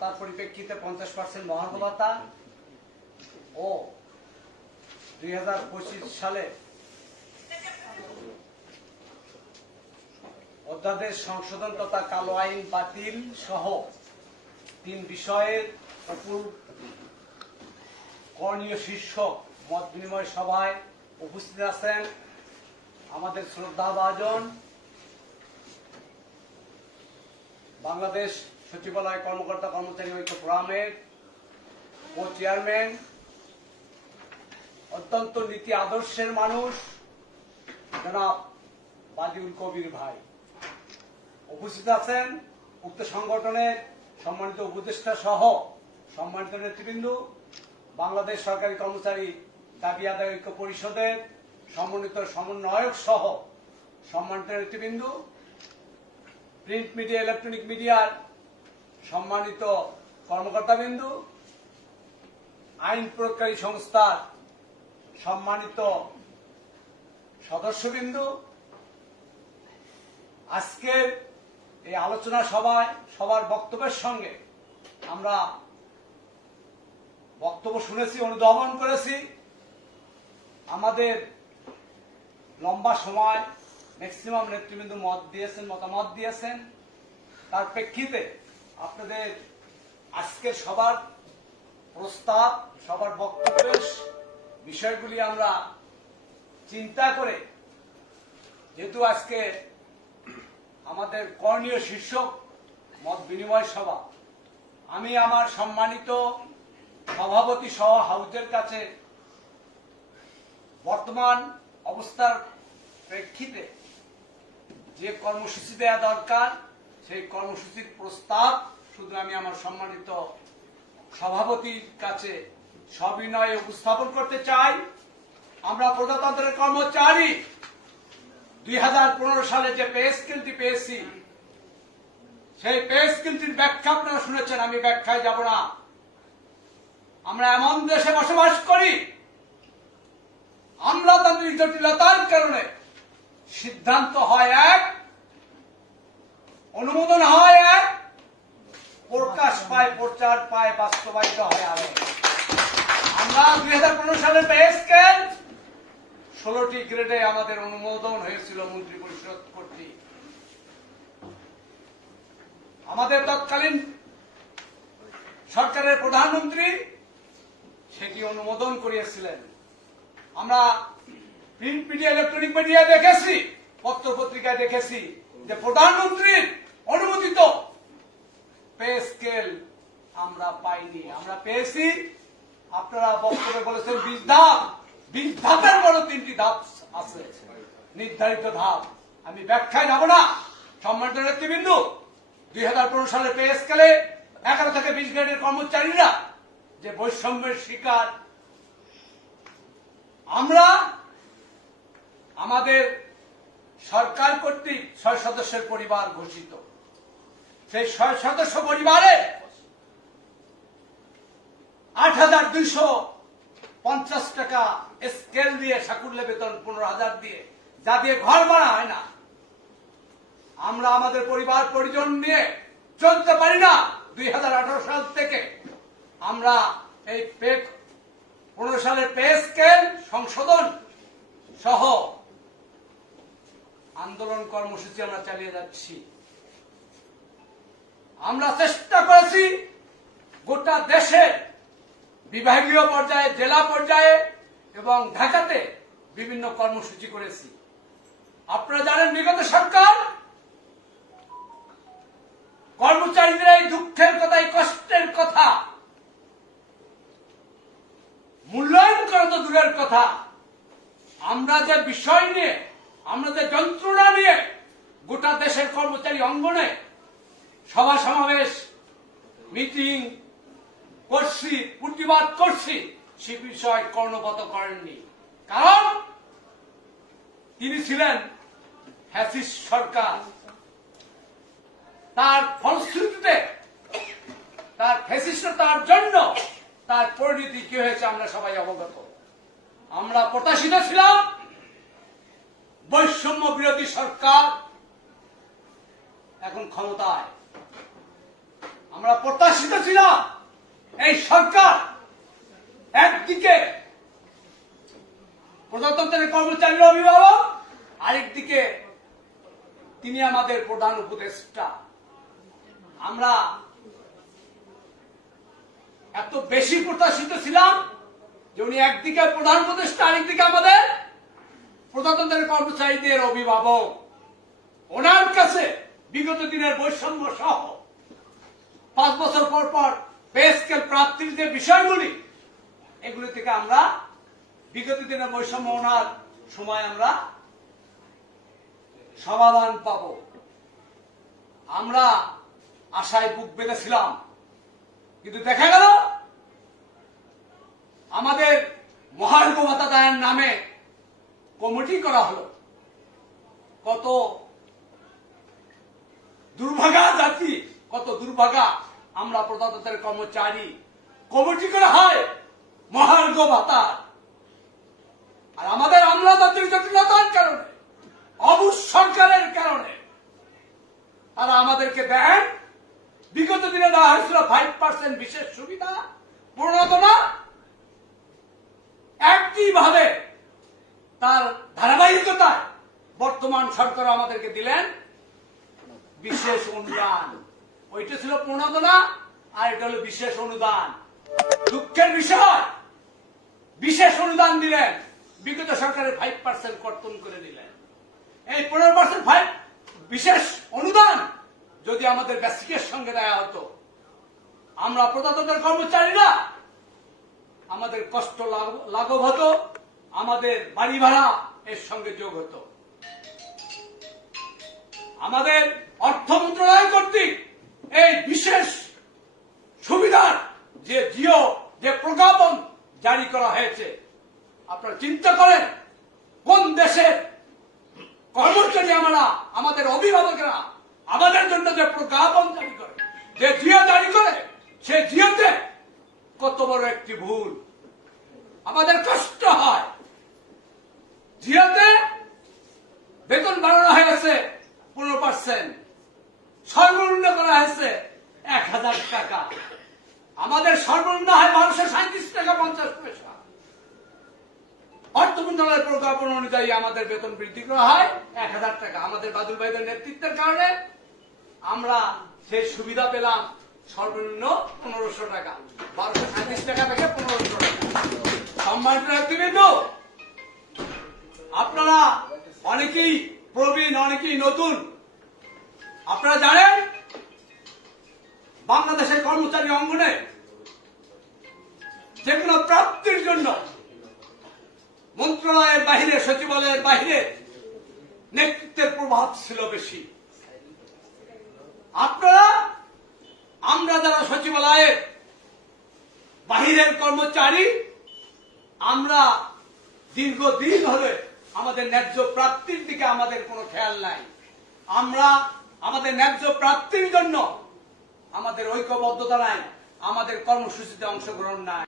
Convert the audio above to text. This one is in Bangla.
তার পরিপ্রেক্ষিতে পঞ্চাশ পার্সেন্ট মহার্ঘ ভাতা ও দুই হাজার পঁচিশ সালে অধ্যাদেশ সংশোধন তথা কালো আইন বাতিল সহ তিন বিষয়ের উপর করণীয় শীর্ষক মত বিনিময় সভায় উপস্থিত আছেন আমাদের শ্রদ্ধাভাজন বাংলাদেশ সচিবালয় কর্মকর্তা কর্মচারী ঐক্য ফোরামের ও চেয়ারম্যান, অত্যন্ত নীতি আদর্শের মানুষ, জনাব বাদিউল কবির ভাই। উপস্থিত আছেন উক্ত সংগঠনের সম্মানিত উপদেষ্টা সহ সম্মানিত নেতৃবৃন্দ, বাংলাদেশ সরকারি কর্মচারী দাবি আদায় ঐক্য পরিষদের সমন্বিত সমন্বয়ক সহ সম্মানিত নেতৃবৃন্দ, প্রিন্ট মিডিয়া, ইলেকট্রনিক মিডিয়ার সম্মানিত কর্মকর্তাবৃন্দ, আইন প্রয়োগকারী সংস্থার সম্মানিত সদস্যবৃন্দ, আজকের এই আলোচনা সভায় সবার বক্তব্যের সঙ্গে আমরা বক্তব্য শুনেছি, অনুধাবন করেছি। আমাদের লম্বা সময় ম্যাক্সিমাম নেতৃবৃন্দ মত দিয়েছেন, মতামত দিয়েছেন। তার প্রেক্ষিতে আপনাদের আজকে সবার প্রস্তাব, সবার বক্তব্যের বিষয়গুলি আমরা চিন্তা করে, যেহেতু আজকে আমাদের করণীয় শীর্ষক মত বিনিময় সভা, আমি আমার সম্মানিত সভাপতি সহ হাউজের কাছে বর্তমান অবস্থার প্রেক্ষিতে যে কর্মসূচি দেওয়া দরকার সেই কর্মসূচির প্রস্তাব, শুধু আমি আমার সম্মানিত সভাপতির কাছে সবিনয়ে উপস্থাপন করতে চাই। আমরা প্রজাতন্ত্রের কর্মচারী। দুই সালে যে পে স্কেলটি পেয়েছি, সেই পে স্কেলটির ব্যাখ্যা আপনারা শুনেছেন, আমি ব্যাখ্যায় যাব না। আমরা এমন দেশে বসবাস করি, আমলাতান্ত্রিক জটিলতার কারণে সিদ্ধান্ত হয় এক অনুমোদন হয় এক প্রকাশ পায়, প্রচার পায়, বাস্তবায়িত হয় আরেক আমরা দুই হাজার পনেরো সালের পে ষোলোটি গ্রেডে আমাদের অনুমোদন হয়েছিল মন্ত্রী পরিষদ কর্তৃক। আমাদের তৎকালীন সরকারের প্রধানমন্ত্রী সেটি অনুমোদন করিয়েছিলেন। আমরা প্রিন্ট মিডিয়া, ইলেকট্রনিক মিডিয়া দেখেছি পত্র পত্রিকায় দেখেছি। যে প্রধানমন্ত্রীর অনুমোদিত পে স্কেল আমরা পাইনি। আমরা পেয়েছি, আপনারা বক্তব্যে বলেছেন বিশ ধাপ। বিশ ধাপের বড় তিনটি ধাপ আছে। নির্ধারিত ধাপ। আমি ব্যাখ্যায় যাব না। সম্মানিত নেতৃবৃন্দ, দুই হাজার পনেরো সালে পে স্কেলে এগারো থেকে বিশ গ্রেডের কর্মচারীরা যে বৈষম্যের শিকার, আমরা আমাদের সরকার কর্তৃক ছয় সদস্যের পরিবার ঘোষিত। সেই ছয় সদস্য পরিবারে আট হাজার দুইশো পঞ্চাশ টাকা স্কেল দিয়ে সাকুল্য বেতন পনেরো হাজার দিয়ে। যা দিয়ে ঘর ভাড়া হয় না। আমরা আমাদের পরিবার পরিজন নিয়ে চলতে পারি না দুই হাজার আঠারো সাল থেকে। আমরা এই পে পনেরো সালের পে স্কেল সংশোধন সহ আন্দোলন কর্মসূচি আমরা চালিয়ে যাচ্ছি। আমরা চেষ্টা করেছি গোটা দেশে বিভাগীয় পর্যায়ে, জেলা পর্যায়ে এবং ঢাকাতে বিভিন্ন কর্মসূচি করেছি। আপনারা জানেন বিগত সরকার কর্মচারীদের এই দুঃখের কথা, এই কষ্টের কথা, মূল্যায়ন করা তো দূরের কথা। আমরা যে বিষয় নিয়ে আমরা যে যন্ত্রণা নিয়ে গোটা দেশের কর্মচারী অঙ্গনে সভা সমাবেশ, মিটিং করছি প্রতিবাদ করছি সে বিষয় কর্ণপাত করেননি। কারণ তিনি ছিলেন হ্যাসিস সরকার। তার ফলশ্রুতিতে, তার ফেসিস্টতার জন্য তার পরিণতি কি হয়েছে আমরা সবাই অবগত। আমরা প্রত্যাশিত ছিলাম বৈষম্য বিরোধী সরকার এখন ক্ষমতায়। আমরা প্রত্যাশিত ছিলাম এই সরকার একদিকে প্রজাতন্ত্রের কর্মচারীর অভিভাবক, আরেকদিকে তিনি আমাদের প্রধান উপদেষ্টা। আমরা এত বেশি প্রত্যাশিত ছিলাম যে উনি একদিকে প্রধান উপদেষ্টা, আরেকদিকে আমাদের প্রজাতন্ত্রের কর্মচারীদের অভিভাবক। ওনার কাছে বিগত দিনের বৈষম্য সহ পাঁচ বছর পর পর পে স্কেল প্রাপ্তির যে বিষয়গুলি, এগুলি থেকে আমরা বিগত দিনের বৈষম্য ওনার সময় আমরা সমাধান পাব। আমরা আশায় বুক বেঁধেছিলাম। কিন্তু দেখা গেল, আমাদের মহার্ঘ ভাতা দায়ের নামে কমিটি করা হলো। কত দুর্ভাগা জাতি, কত দুর্ভাগা আমরা প্রজাতন্ত্রের কর্মচারী। কমিটি করা হয় মহার্ঘ ভাতা। আর আমাদের আমলাতান্ত্রিক জটিলতার কারণে অবুজ সরকারের কারণে তারা আমাদেরকে দেন। বিগত দিনে দেওয়া হয়েছিল ফাইভ পার্সেন্ট বিশেষ সুবিধা, প্রণোদনা। একইভাবে তার ধারাবাহিকতায় বর্তমান সরকার আমাদেরকে দিলেন বিশেষ অনুদান। ওইটা ছিল প্রণোদনা, আর এটা হলো বিশেষ অনুদান। দুঃখের বিষয়, বিশেষ অনুদান দিলেন। বিগত সরকারের ফাইভ পার্সেন্ট কর্তন করে দিলেন এই পনেরো পার্সেন্ট ফাইভ বিশেষ অনুদান যদি আমাদের বেসিকের সঙ্গে দেয়া হতো, আমরা প্রজাতন্ত্রের কর্মচারীরা আমাদের কষ্ট লাঘ- লাঘব হতো আমাদের বাড়ি ভাড়া এর সঙ্গে যোগ হতো। আমাদের অর্থ মন্ত্রণালয় কর্তৃক এই বিশেষ সুবিধার যে জিও, যে প্রজ্ঞাপন জারি করা হয়েছে, আপনারা চিন্তা করেন কোন দেশের কর্মচারী আমরা, আমাদের অভিভাবকরা আমাদের জন্য যে প্রজ্ঞাপন জারি করে, যে জিও জারি করে সে জিওতে কত বড় একটি ভুল। আমাদের কষ্ট হয়। জিওতে বেতন বাড়ানো হয়েছে পনেরো পার্সেন্ট সর্বনিম্ন করা হয়েছে এক হাজার টাকা। আমাদের সর্বনিম্ন হয় বারোশো সাঁত্রিশ টাকা পঞ্চাশ পয়সা। অর্থ মন্ত্রণালয়ের প্রজ্ঞাপন অনুযায়ী আমাদের বেতন বৃদ্ধি করা হয় এক হাজার টাকা। আমাদের বাদুল ভাইদের নেতৃত্বের কারণে আমরা সেই সুবিধা পেলাম সর্বনিম্ন পনেরোশো টাকা। বারোশো সাঁত্রিশ টাকা থেকে পনেরোশো টাকা। সম্মানিত নেতৃবৃন্দ আপনারা অনেকেই প্রবীণ, অনেকেই নতুন। আপনারা জানেন বাংলাদেশের কর্মচারী অঙ্গনে যে কোনো প্রাপ্তির জন্য মন্ত্রণালয়ের বাহিরে, সচিবালয়ের বাহিরে নেতৃত্বের প্রভাব ছিল বেশি। আপনারা, আমরা যারা সচিবালয়ের বাহিরের কর্মচারী, আমরা দীর্ঘদিন ধরে আমাদের ন্যায্য প্রাপ্তির দিকে আমাদের কোনো খেয়াল নাই। আমরা আমাদের ন্যায্য প্রাপ্তির জন্য আমাদের ঐক্যবদ্ধতা নাই, আমাদের কর্মসূচিতে অংশগ্রহণ নাই।